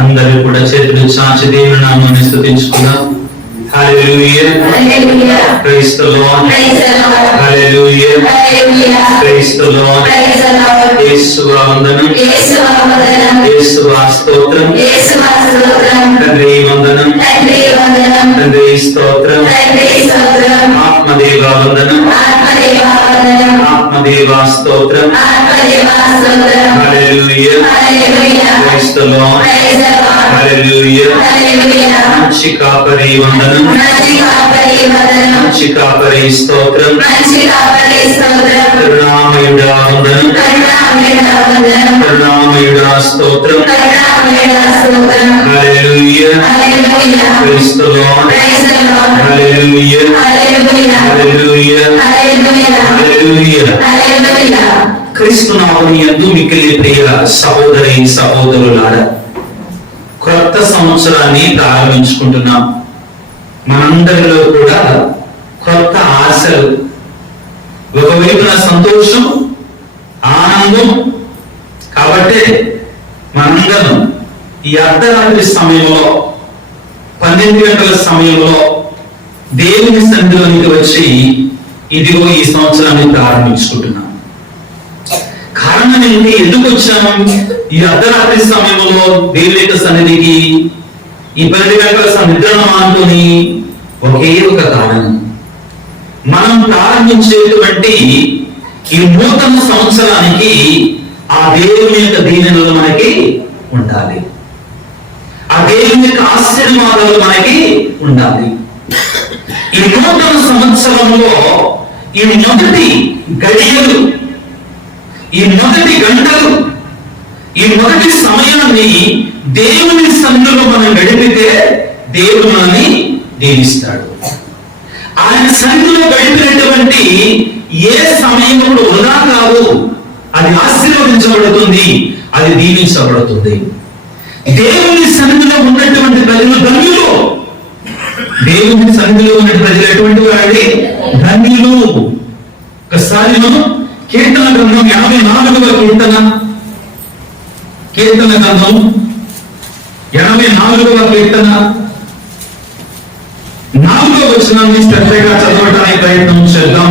అందరూ కూడా చేతులు చాచి దేవుని నామాన్ని స్తుతించుకుందాం. Hallelujah, praise the Lord, hallelujah, praise the Lord, యేసువా వందనం, యేసువా స్తోత్రం, తండ్రి వందనం, తండ్రి స్తోత్రం, ఆత్మదేవా వందనం, ఆత్మదేవా స్తోత్రం, హల్లెలూయా, ప్రైజ్ ది లార్డ్, హల్లెలూయా, మంచి కాపరి వందనం, మంచి కాపరి స్తోత్రం, కరుణామయుడా వందనం, కరుణామయుడా స్తోత్రం, హల్లెలూయా, ప్రైజ్ ది లార్డ్, హల్లెలూయా, హల్లెలూయా, హల్లెలూయా. క్రీస్తు నామమున యందు మిక్కిలి ప్రియ సహోదరి సహోదరులారా, కొత్త సంవత్సరాన్ని ప్రారంభించుకుంటున్నాం. మనందరిలో కూడా కొత్త ఆశలు, ఒకవైపున సంతోషం, ఆనందం. కాబట్టి మనందరం ఈ అర్ధరాత్రి సమయంలో 12 గంటల సమయంలో దేవుని సన్నిధిలోనికి వచ్చి ఇదిగో ఈ సంవత్సరాన్ని ప్రారంభించుకుంటున్నాం. కారణం ఏంటి? ఎందుకు వచ్చాము ఈ అర్ధరాత్రి సమయంలో దేవుని యొక్క సన్నిధికి? ఈ 12 గంటల నిద్రను మానుకొని ఒకే ఒక కారణం, మనం ప్రారంభించేటువంటి ఈ నూతన సంవత్సరానికి ఆ దేవుని యొక్క దీవెనలు మనకి ఉండాలి, ఆ దేవుని యొక్క ఆశీర్వాదాలు మనకి ఉండాలి. ఈ నూతన సంవత్సరంలో ఈ మొదటి గడియలు, ఈ మొదటి గంటలు, ఈ మొదటి సమయాన్ని దేవుని సన్నిధిలో మనం గడిపితే దేవుడు మనల్ని దీవిస్తాడు. ఆయన సన్నిధిలో గడిపినటువంటి ఏ సమయం కూడా వృధా కాదు, అది ఆశీర్వదించబడుతుంది, అది దీవించబడుతుంది. దేవుని సన్నిధిలో ఉన్నటువంటి ప్రజలు ధన్యులు. దేవుని సన్నిధిలో ఉన్న ప్రజలు ఎటువంటి వాడి? ధన్యులు. ఒకసారి మనం కీర్తన గ్రంథం 84వ కీర్తన గ్రంథం 84వ కీర్తన 4వ వచనాన్ని శ్రద్ధగా చదవడానికి ప్రయత్నం చేద్దాం.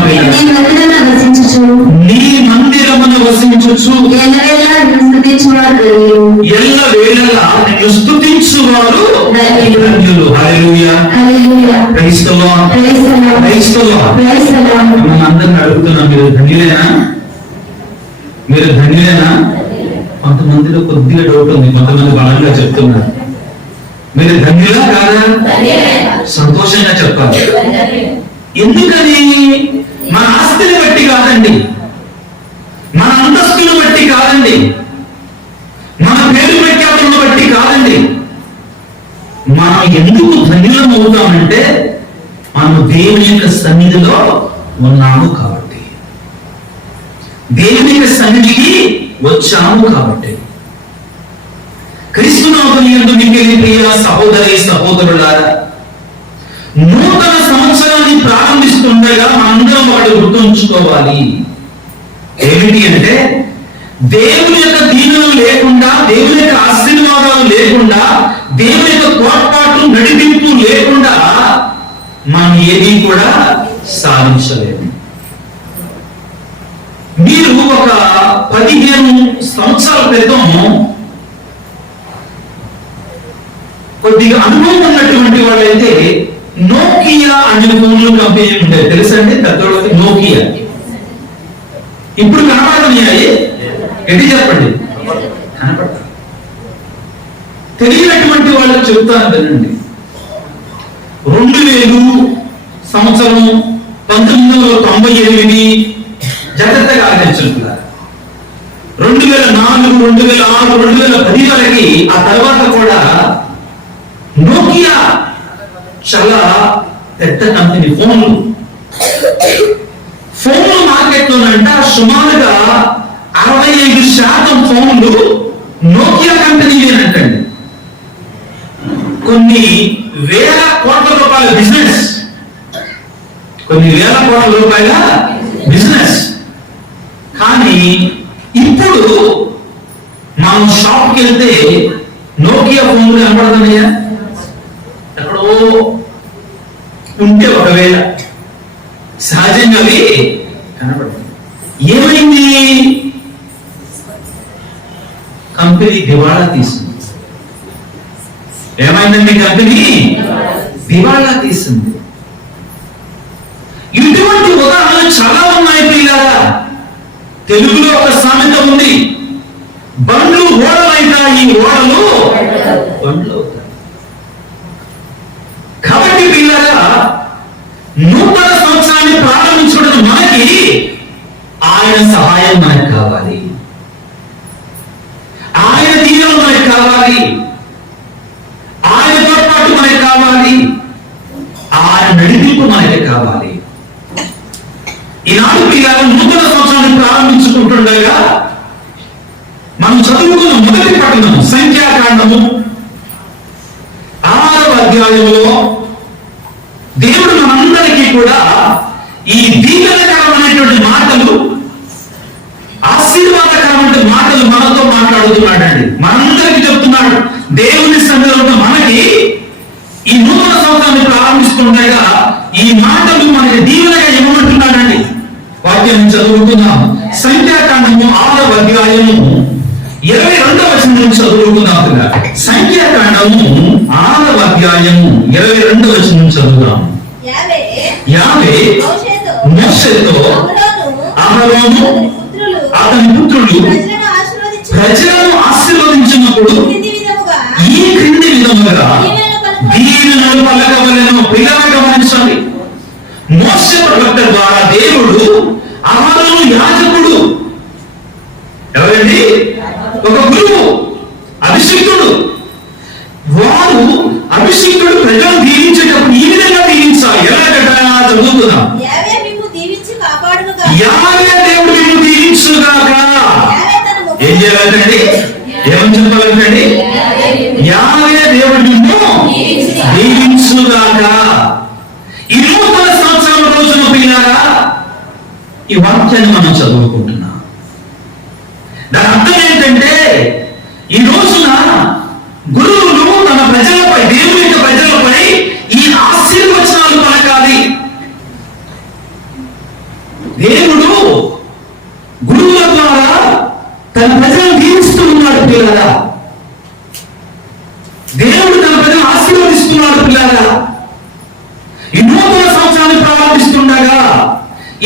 నీ మందిరమును వసించుచు ఎల్లవేళలా నిన్ను స్తుతించువారు ధన్యులు. Hallelujah, praise the Lord, praise the Lord. మనం అందరిని అడుగుతున్నాం, మీరు ధన్యులేనా? మీరు ధన్యులేనా? కొంతమందిలో కొద్దిగా డౌట్ ఉంది, కొంతమంది బలంగా చెప్తున్నారు. మీరు ధన్యులా కాదా? సంతోషంగా చెప్పాలి. ఎందుకని? మన ఆస్తిని బట్టి కాదండి, మన అంతస్తుని బట్టి కాదండి, మన పేరు ప్రఖ్యాతులను బట్టి కాదండి. మనం ఎందుకు ధన్యులం అవుతామంటే మనం దేవుని యొక్క సన్నిధిలో ఉన్నాము కాబట్టి, దేవుని యొక్క సన్నిధికి వచ్చాము కాబట్టి. క్రీస్తు నామమున యందు మిక్కిలి ప్రియ సహోదరి సహోదరులారా, నూతన సంవత్సరాన్ని ప్రారంభిస్తుండగా మనందరం వాడు గుర్తుంచుకోవాలి. ఏమిటి అంటే, దేవుని యొక్క దీవెనలు లేకుండా, దేవుని యొక్క ఆశీర్వాదాలు లేకుండా, దేవుని యొక్క తోడ్పాటు నడిపింపు లేకుండా మనం ఏది కూడా సాధించలేము. మీరు ఒక 15 సంవత్సరాల క్రితం కొద్దిగా అనుభవం ఉన్నటువంటి వాళ్ళైతే నోకియా అనే ఫోన్లు కంపెనీ ఉంటాయి, తెలుసండి? పెద్దవాళ్ళకి నోకియా. ఇప్పుడు కనపడుతున్నాయి, ఎట్టి చెప్పండి, కనపడతాయి. తెలియనటువంటి వాళ్ళకి చెప్తాను వినండి. 2000 సంవత్సరం 1998 జాగ్రత్తగా ఆలోచించుకుంటారు. 2004, 2006, 2010 వరకు, ఆ తర్వాత కూడా నోకియా చాలా పెద్ద కంపెనీ. ఫోన్లు మార్కెట్ లోనంట సుమారుగా 65% ఫోన్లు నోకియా కంపెనీలేనంటండి. కొన్ని వేల కోట్ల రూపాయల బిజినెస్, కానీ ఇప్పుడు మనం షాప్కి వెళ్తే నోకియా ఫోన్ సముద్రం కనపడతానయ్యా? ఎక్కడో ఉంటే ఒకవేళ సహజంగా అవి కనపడతాయి. ఏమైంది? కంపెనీ దివాళా తీసింది. ఏమైందండి? కంపెనీ దివాళా తీసింది. ఇటువంటి ఉదాహరణలు చాలా ఉన్నాయి పిల్లరా. తెలుగులో ఒక సామెత ఉంది, బండ్లు ఓడలైతాయి, ఓడలు బండ్లు అవుతాయి. కాబట్టి పిల్లరా, నూతన సంవత్సరాన్ని ప్రారంభించడం మనకి ఆయన సహాయం మనకు కావాలి, ఆయన దీవెన మనకు కావాలి, ఆయన తోడ్పాటు మనకు కావాలి, ఆయన నడిపింపు మనకి కావాలి. ఈనాడు పిల్లలు నూతన సంవత్సరాన్ని ప్రారంభించుకుంటుండగా మనం చదువుకున్న మొదటి పట్టణం సంఖ్యాకాండము 6వ అధ్యాయంలో దేవుడు మనందరికీ కూడా ఈ దీవెనకరమైనటువంటి మాటలు, ఆశీర్వాదకరమైన మాటలు మనతో మాట్లాడుతున్నాడండి. మనందరికీ చెప్తున్నాడు. దేవుని సన్నిధిలో ఉన్న మనకి ఈ నూతన సంవత్సరాన్ని ప్రారంభిస్తుండగా ఈ మాటలు మనకి దీవెనగా ఇవ్వమంటున్నాడండి. వాక్యాన్ని చదువుకుందాం. సంఖ్యాకాండము 6వ అధ్యాయము 22వ వచనం చదువుకుందాం. సంఖ్యాకాండము 6వ అధ్యాయము 22వ వచనం చదువుదాం. యావే మోషేతో అహరోను అతని పుత్రులు ప్రజలను ఆశీర్వదించినప్పుడు ఈ క్రింది విధముగా దీవెనలు పలకవలెను. పిల్లలు గమనించాలి. మోషే ప్రవక్త ద్వారా దేవుడు అహరోను యాజకుడు, ఎవరండి? ఒక గురువు, అభిషిక్తుడు. వారు అభిషిక్తుడు ప్రజలను దీవించేటప్పుడు ఈ విధంగా దీవించాలి. ఎలాగట చదువుకుందాం. యావే దేవుడు నిన్ను దీవించుగాక. ఏం చేయాలంటే, ఏమని చెప్పాలంటే, యావే దేవుడు నిన్ను దీవించుగాక. ఈ నూతన సంవత్సరం రోజున పిల్లారా ఈ వాక్యాన్ని మనం చదువుకుంటున్నాం. దాని అర్థం ఏంటంటే, ఈ రోజున గురువులు తన ప్రజలపై, దేవుని యొక్క ప్రజలపై ఈ ఆశీర్వచనాలు పలకాలి. దేవుడు గురువుల ద్వారా తన ప్రజలను దీవిస్తూ ఉన్నాడు పిల్లరా. దేవుడు తన ప్రజలను ఆశీర్వదిస్తున్నాడు పిల్లరా. ఈ నూతన సంవత్సరాన్ని ప్రారంభిస్తుండగా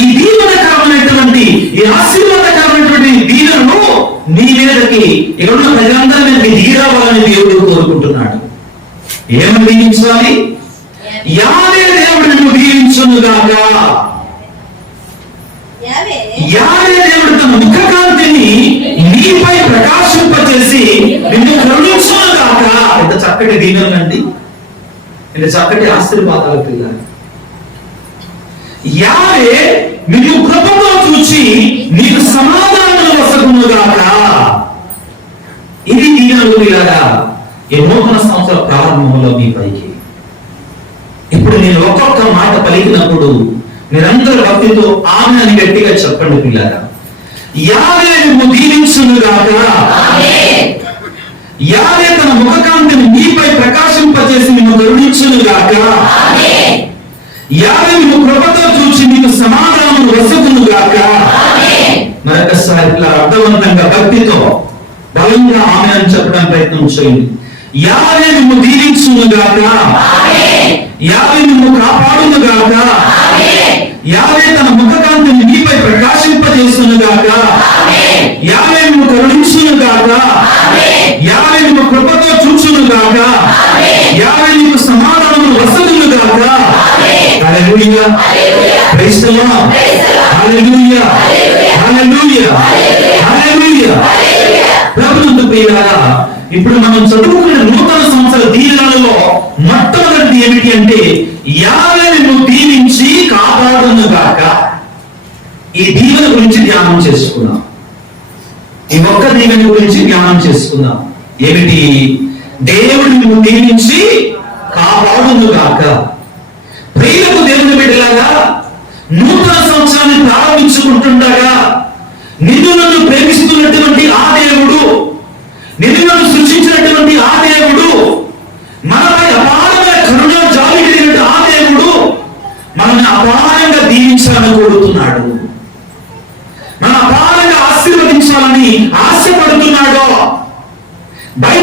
ఈ దీవెనకరమైనటువంటి, ఈ ఆశీర్వాదకరమైనటువంటి దీవెనను నీ మీదకి, ఇక్కడ ఉన్న ప్రజలందరి మీదకి దిగిరావాలని దేవుడు కోరుకుంటున్నాడు. ఏమని దీవించాలి? యావే దేవుడు నిన్ను దీవించునుగాక. యావే దేవుడు తన ముఖకాంతిని నీపై ప్రకాశింపచేసి నిన్ను కరుణించునుగాక. ఎంత చక్కటి దీవెనండి, ఇంత చక్కటి ఆశీర్వాదాలు పిల్లలు. యావే నిన్ను కృపతో చూచి నీకు సమాధానం వసగునుగాక. ఇది దీవెనలు పిల్లరా ఈ నూతన సంవత్సర ప్రారంభంలో మీ పైకి. ఇప్పుడు నేను ఒక్కొక్క మాట పలికినప్పుడు నిరంతర భక్తితో ఆమెను గట్టిగా చెప్పండి పిల్లరా. యావే నిన్ను దీవించునుగాక. యావే తన ముఖకాంతిని నీపై ప్రకాశింపచేసి నిన్ను కరుణించునుగాక. యావే నిన్ను కృపతో చూచి నీకు సమాధానం వసగునుగాక. మరొకసారి ఇట్లా అర్థవంతంగా భక్తితో బలంగా ఆమె అని చెప్పడానికి ప్రయత్నం చేయండి. యావే నిన్ను దీవించునుగాక. యావే నిన్ను కాపాడునుగాక. యావే తన ముఖకాంతిని నీపై ప్రకాశింపజేసునుగాక. యావే నిన్ను కరుణించునుగాక. యావే నిన్ను కృపతో చూచునుగాక. యావే నీకు సమాధానం వసగునుగాక. హల్లెలూయా, ప్రైజ్ ది లార్డ్, హల్లెలూయా, హల్లెలూయా, హల్లెలూయా. ప్రభునందు ప్రియులారా, ఇప్పుడు మనం చదువుకున్న నూతన సంవత్సర దీవెనలలో మొట్టమొదటిది ఏమిటి అంటే, యావే నిన్ను దీవించి కాపాడునుగాక. ఈ దీవెన గురించి ధ్యానం చేసుకున్నాం. ఈ ఒక్క దీవెన గురించి ధ్యానం చేసుకుందాం. ఏమిటి? దేవుడు నిన్ను దీవించి కాపాడునుగాక. ప్రియులకు దేవుని బిడ్డలాగా నూతన సంవత్సరాన్ని ప్రారంభించుకుంటుండగా నిన్ను నన్ను ప్రేమిస్తున్నటువంటి ఆ దేవుడు, నిన్ను నన్ను సృష్టించినటువంటి ఆ దేవుడు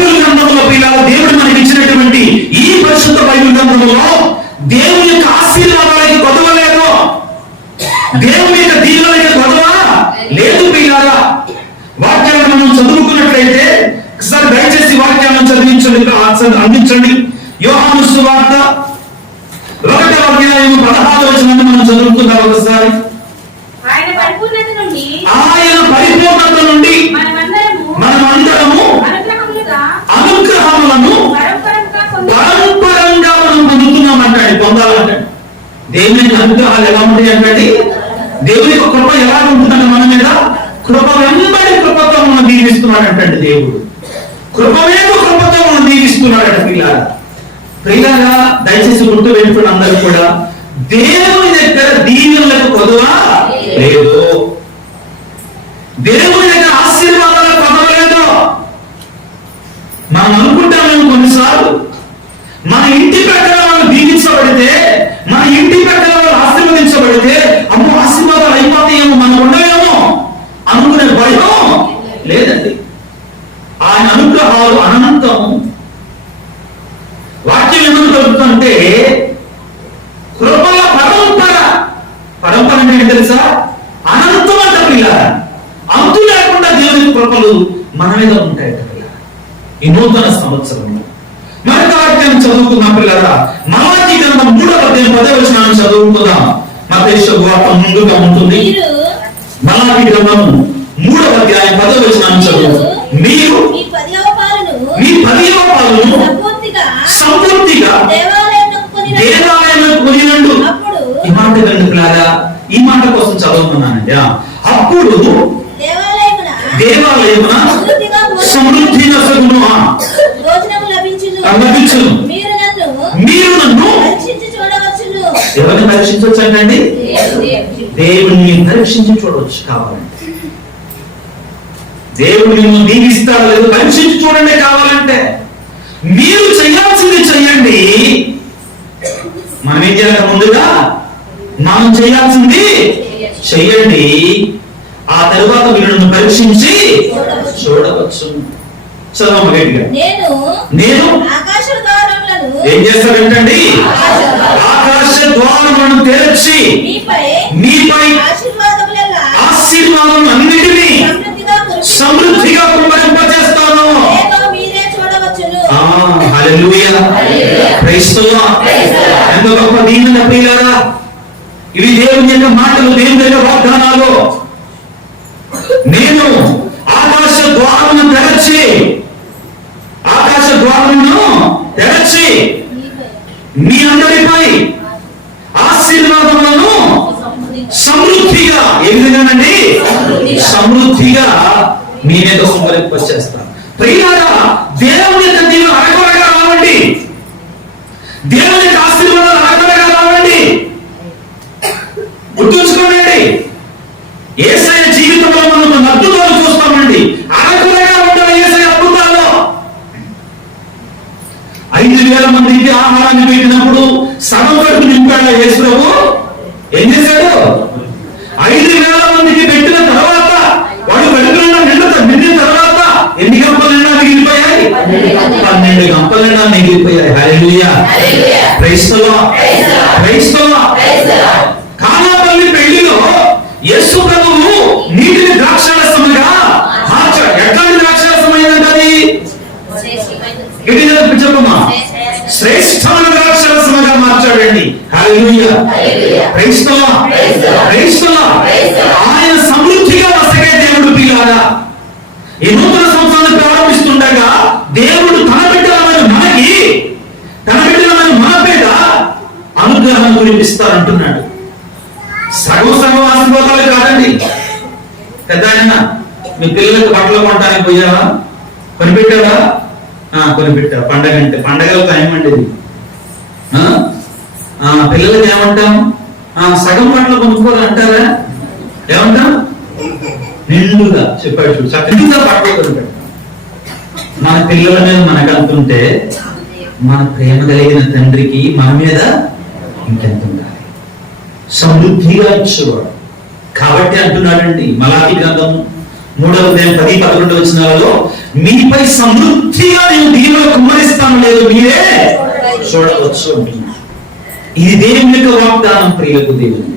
బైబిల్ గ్రంథంలో పిల్లలు దేవుడు మనకి ఇచ్చినటువంటి ఈ పరిశుద్ధ బైబిల్ గ్రంథంలో దేవుని యొక్క ఆశీర్వాదాలకి కొదవలేదు, దేవుని యొక్క దీవెనలకి కొదవ లేదు పిల్లల. వాక్యాలను మనం చదువుకున్నట్లయితే ఒకసారి దయచేసి వాక్యాలను అందించండి. యోహాను సువార్త 1వ అధ్యాయం 16వ వచనాన్ని మనం చదువుకుందాం ఒకసారి. ఆయన పరిపూర్ణత నుండి మనమందరము అనుగ్రహములను పరంపరంగా మనం పొందుతున్నామంటాడు. పొందాలంటే దేవుని అనుగ్రహాలు ఎలా ఉంటాయి అంటే, దేవుని యొక్క కృప ఎలా ఉంటుందంటే మన మీద కృప వెంబడి కృపతో మనం దీవిస్తున్నాడంటే దేవుడు కృప మీద కృపతో మనం దీవిస్తున్నాడంట. ప్రియులారా దయచేసి గుర్తు పెట్టుకుని అందరూ కూడా, దేవుని దగ్గర దీవెనలకు కొదవా లేదు, దేవుని దగ్గర ఆశీర్వాదాలకు కొదవ లేదు. మనం అనుకుంటామేమో కొన్నిసార్లు మన ఇంటి ప్రక్కన వాళ్ళు దీవించబడితే, మన ఇంటి ప్రక్కన వాళ్ళు ఆశీర్వదించబడితే అమ్మో ఆశీర్వాదాలు అయిపోతాయేమో, మనకు ఉండవేమో అనుకునే భయం లేదండి. ఆయన అనుగ్రహాలు అనంతం. వాక్యం ఏమని కలుగుతుంటే కృపల పరంపర. పరంపర అంటే ఏంటి తెలుసా? అనంతం అంట పిల్లల. అంతు లేకుండా దేవుని కృపలు మన మీద ఉంటాయట పిల్లల. ఈ నూతన సంవత్సరంలో మరొక వాక్యాన్ని చదువుకుందాం పిల్లరా. మలాకి గ్రంథం 3వ అధ్యాయం 10వ వచనాన్ని చదువుకుందాం. మత్తయి శుభవార్త ముందుగా ఉంటుంది. మలాకి గ్రంథం 3వ అధ్యాయం 10వ వచనాన్ని చదువు. మీరు మీ 10వ పాలును సంపూర్తిగా దేవాలయంలో కొనినండు. ఈ మాట గండుకులాగా ఈ మాట కోసం చదువుతున్నానండి. అప్పుడు దేవాలయమున సమృద్ధి నసగును లభించును. మీరు నన్ను ఎవరిని పరీక్షించవచ్చు అండి? దేవుడిని పరీక్షించి చూడవచ్చు. కావాలంటే దేవుడు మిమ్మల్ని దీవిస్తాడు లేదు, పరీక్షించి చూడండి. కావాలంటే మీరు చేయాల్సింది చెయ్యండి. మనం ఏం చేయాలి? ముందుగా మనం చేయాల్సింది చెయ్యండి. ఆ తరువాత మీరు నన్ను పరీక్షించి చూడవచ్చు. చదవమ్మ గట్టిగా. నేను ఏం చేస్తాడంటండి? ఆకాశ ద్వారములను తెరచి మీపై ఆశీర్వాదం అన్నిటినీ సమృద్ధిగా కుమ్మరింపజేస్తాను. హల్లెలూయా, ప్రైజ్ ది లార్డ్. ఎంత గొప్ప దీవెన ప్రియులారా. ఇవి దేవుని యొక్క మాటలు, దేవుని యొక్క వాగ్దానాలు. నేను ఆకాశ ద్వారమును తెరచి మీ అందరిపై ఆశీర్వాదములను సమృద్ధిగా, ఏ విధంగానండి? సమృద్ధిగా మీ మీద కుమ్మరింపజేస్తాను. ప్రియులారా, దేవుని యొక్క దీవెన అడగడగా రావండి. దేవుని యొక్క ఆశీర్వాదాలు అడగడగా రావండి. గుర్తుంచుకోండి, యేసయ్య జీవితంలో మనం అద్భుతాలు చూస్తామండి. అడగడగా ఉంటారు యేసయ్య అద్భుతాలు. 5,000 మందికి ఆహారాన్ని పెట్టినప్పుడు సగం కడుపు నింపాడు యేసు ప్రభు. ఏం చేశాడు? 5,000 మందికి పెట్టిన తర్వాత వాడు కడుపులో నిండిన తర్వాత ఎన్ని గంపల నిండా మిగిలిపోయాయి? 12 గంపల నిండా మిగిలిపోయాయి. Hallelujah, praise the Lord, praise the Lord. కానాపల్లి పెళ్లిలో యేసు ప్రభువు నీటిని ద్రాక్షారసముగా మార్చాడు. ఎట్లాంటి ద్రాక్షారసం అయిందంటే చెప్పమ్మా, శ్రేష్టమైన ద్రాక్షారసముగా మార్చాడండి. Hallelujah, praise the Lord, praise the Lord. ఆయన సమృద్ధిగా వసగే దేవుడు పిల్లారా. ఈ నూతన సంవత్సరాన్ని ప్రారంభిస్తుండగా దేవుడు తన బిడ్డలమైన మనకి, తన బిడ్డలమైన మన పేద అనుగ్రహం కురిపిస్తారంటున్నాడు. సగం ఆశీర్వాదాలు కాదండి. పెద్ద ఆయన మీ పిల్లలకు బట్టలు కొనడానికి పోయావా? కొనిపెట్టావా? కొనిపెట్టా. పండగ అంటే పండగల టైం అండి ఇది. పిల్లలకి ఏమంటాం? సగం బట్టలు కొనుక్కోరు అంటారా? ఏమంటాం? నిండుగా చెప్పాడు చూడు, చక్కగా బట్టలు కొనిపెట్టాం. మన పిల్లల మీద మనకు అంటుంటే మన ప్రేమ కలిగిన తండ్రికి మన మీద ఇంకెంత ఉండాలి? సమృద్ధిగా ఇచ్చేవాడు. కాబట్టి అంటున్నాడండి మలాకి గ్రంథం 3వ అధ్యాయం 10-11 వచనాలలో మీపై సమృద్ధిగా నేను దీవెనలు కుమ్మరిస్తాను లేదు మీరే చూడవచ్చు అంటున్నాను. ఇది దేవుని యొక్క వాగ్దానం. ప్రియులకు దేవుని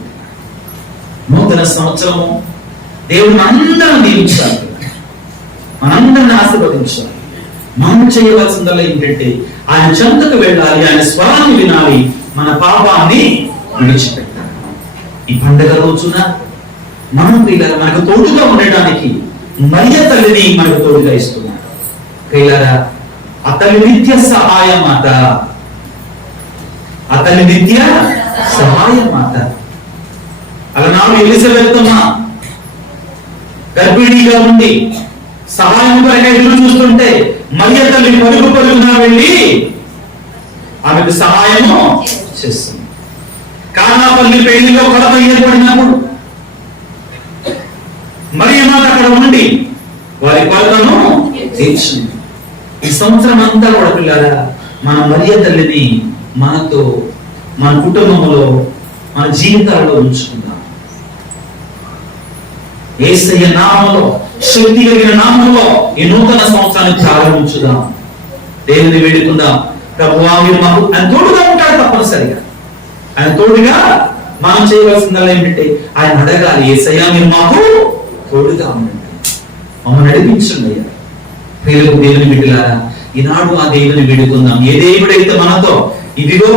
నూతన సంవత్సరము దేవుని అందరం దీవించాలి, మనందరిని ఆశీర్వదించాలి. మనం చేయవలసిందల్లా ఏంటంటే ఆయన చెంతకు వెళ్ళాలి, ఆయన స్వరాన్ని వినాలి, మన పాపాన్ని విడిచిపెట్టాలి. ఈ పండుగ రోజున మనం ప్రియులారా మనకు తోడుగా ఉండడానికి మరియ తల్లిని మనకు తోడుగా ఇస్తున్నారు. ప్రియులారా ఆ తల్లి నిత్య సహాయ మాత, ఆ తల్లి నిత్య సహాయ మాత. అలనాడు ఎలిజబెత్ గర్భిణీగా ఉండి సహాయం కొరకు ఎదురు చూస్తుంటే మరియ తల్లి పరుగు పరుగున వెళ్ళి ఆమెకు సహాయము చేస్తుంది. కానాపల్లి పెళ్లిలో కొలత ఏర్పడినప్పుడు మరియమాత అక్కడ ఉండి వారి కొలతను తీర్చింది. ఈ సంవత్సరం అంతా కూడా పిల్లారా మన మరియ తల్లిని మనతో, మన కుటుంబంలో, మన జీవితాల్లో ఉంచుకుందాం. యేసయ్య నామములో, శక్తి కలిగిన నామములో ఈ నూతన సంవత్సరాన్ని ప్రారంభించుదాం. దేవుని వేడుకుందాం. ప్రభువా మీరు మాకు ఆయన తోడుగా ఉంటాడు. తప్పనిసరిగా ఆయన తోడుగా మనం చేయవలసిందల్లా ఏంటంటే ఆయన అడగాలి, యేసయ్య మీరు మాకు తోడుగా ఉండండి, మమ్మల్ని నడిపించండి అయ్యా. ప్రియులకు దేవుని బిడ్డలారా ఈనాడు ఆ దేవుని వేడుకుందాం. ఏ దేవుడైతే మనతో ఇదిగో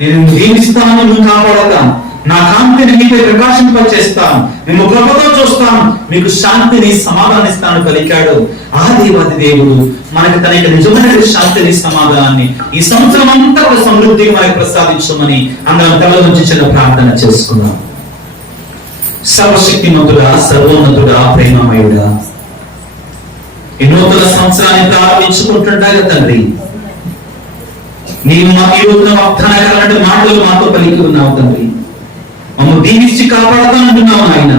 నేను దీవిస్తాను, నువ్వు కాపాడతాను, నా కాంతిని మీపై ప్రకాశింపచేస్తాను, మేము కృపతో చూస్తాను, మీకు శాంతిని సమాధానిస్తాను పలికాడు ఆ దేవాది దేవుడు మనకి తన యొక్క నిజమైన శాంతిని సమాధానాన్ని ఈ సంవత్సరం అంతా కూడా సమృద్ధిగా మనకి ప్రసాదించమని అందరం తల నుంచి చిన్న ప్రార్థన చేసుకున్నాం. సర్వశక్తిమంతుడా, సర్వోన్నతుడా, ప్రేమమయుడా, ఈ నూతన సంవత్సరాన్ని ప్రారంభించుకుంటుండగా తండ్రి నీవు మాకు ఈ రోజున వాగ్దానకరమైన మాటలు మాతో పలికి ఉన్నావు తండ్రి. మమ్మల్ని దీవించి కాపాడుతానంటున్నావు నాయన.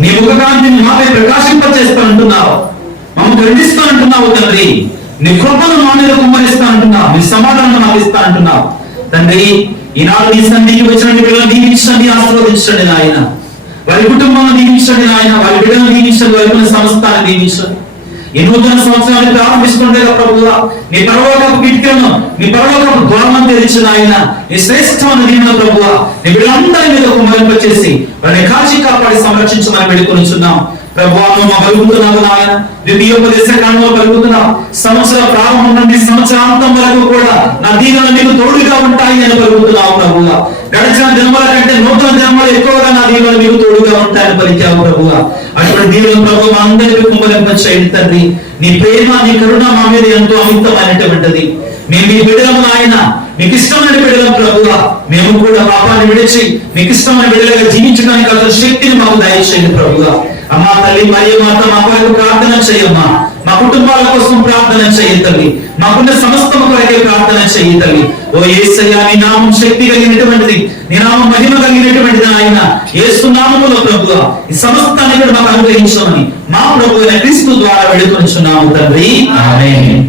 నీ ముఖకాంతిని మాపై ప్రకాశింపచేస్తానంటున్నావు, మమ్మల్ని గర్విస్తానంటున్నావు తండ్రి. నీ కృపను మా మీద కుమ్మరిస్తానంటున్నావు, నీ సమాధానం మాకు ఇస్తానంటున్నావు తండ్రి. ఈనాడు నీ సన్నిధికి వచ్చిన బిడ్డలను దీవించండి, ఆశీర్వదించండి నాయన. వారి కుటుంబాన్ని దీవించండి నాయన, వారి బిడ్డలను దీవించండి, వారి సంస్థాన్ని దీవించండి. ఈ నూతన సంవత్సరాన్ని ప్రారంభిస్తుంటే ప్రభువా నీ పరలోకపు కిటికలను, నీ పరలోకపు ద్వారం తెరిచిన ఆయన నీ శ్రేష్టమైన దీవెన ప్రభువా నీ బిడ్డలందరి మీద కుమ్మరింపచేసి వారిని కాచి కాపాడి సంరక్షించమని వేడుకొనిచున్నాం. ప్రభువా నువ్వు పలుకుతున్నావు నాయన, ద్వితీయోపదేశ కాలంలో పలుకుతున్నావు. సంవత్సర ప్రారంభం నుండి సంవత్సరాంతం వరకు కూడా నా దీవెనలు నీకు తోడుగా ఉంటాయి అని పలుకుతున్నావు ప్రభువా. గడిచిన దినముల కంటే నూతన దినములు ఎక్కువగా నా దీవెనలు మీకు తోడుగా ఉంటాయని పలికావు ప్రభువా. అటువంటి దీవెన ప్రభు అందరికీ కుమ్మరింపచేయండి తండ్రి. నీ ప్రేమ, నీ కరుణ మా మీద ఎంతో అమితమైనటువంటిది. మేము మీ బిడ్డలము నాయన, మీకు ఇష్టమైన బిడ్డలం ప్రభువా. మేము కూడా పాపాన్ని విడిచి మీకు ఇష్టమైన బిడ్డలుగా జీవించడానికి కావాల్సిన శక్తిని మాకు దయచేయండి ప్రభువా. అమ్మా తల్లి మరియమాత మా కొరకు ప్రార్థన చేయమ్మా, మా కుటుంబాల కోసం ప్రార్థన చేయ తల్లి, మాకున్న సమస్తము కొరకే ప్రార్థన చేయ తల్లి. ఓ యేసయ్యా నీ నామం శక్తి కలిగినటువంటిది, నీ నామం మహిమ కలిగినటువంటిది ఆయన. యేసు నామములో ప్రభువా ఈ సమస్తాన్ని కూడా మాకు అనుగ్రహించమని మా ప్రభువైన క్రీస్తు ద్వారా వేడుకొనిచున్నాము తండ్రి. ఆమేన్.